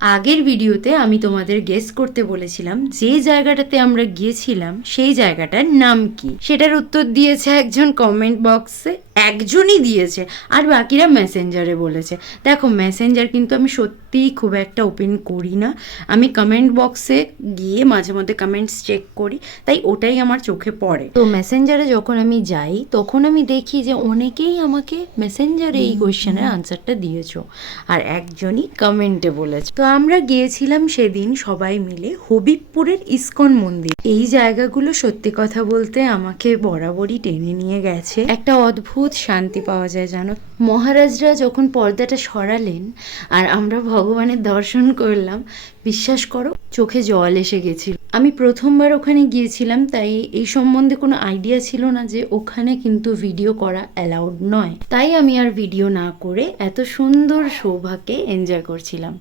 আগের ভিডিওতে আমি তোমাদের গেস করতে বলেছিলাম যে জায়গাটাতে আমরা গিয়েছিলাম সেই জায়গাটার নাম কি। সেটার উত্তর দিয়েছে একজন কমেন্ট বক্সে, একজনই দিয়েছে, আর বাকিরা মেসেঞ্জারে বলেছে। দেখো মেসেঞ্জার কিন্তু আমি সত্যিই খুব একটা ওপেন করি না, আমি কমেন্ট বক্সে গিয়ে মাঝে মধ্যে কমেন্টস চেক করি, তাই ওটাই আমার চোখে পড়ে। তো মেসেঞ্জারে যখন আমি যাই তখন আমি দেখি যে অনেকেই আমাকে মেসেঞ্জারে এই কোয়েশ্চেনের আনসারটা দিয়েছো, আর একজনই কমেন্টে বলেছে। তো আমরা গিয়েছিলাম সেদিন সবাই মিলে হবিবপুরের ইসকন মন্দির। এই জায়গাগুলো সত্যি কথা বলতে আমাকে বরাবরই টেনে নিয়ে গেছে, একটা অদ্ভুত শান্তি পাওয়া যায় জানো। মহারাজরা যখন পর্দাটা সরালেন আর আমরা ভগবানের দর্শন করলাম, বিশ্বাস করো চোখে জল এসে গেছিল। আমি প্রথমবার ওখানে গিয়েছিলাম, তাই এই সম্বন্ধে কোনো আইডিয়া ছিল না যে ওখানে কিন্তু ভিডিও করা অ্যালাউড নয়, তাই আমি আর ভিডিও না করে এত সুন্দর সৌভাগ্যে এনজয় করছিলাম।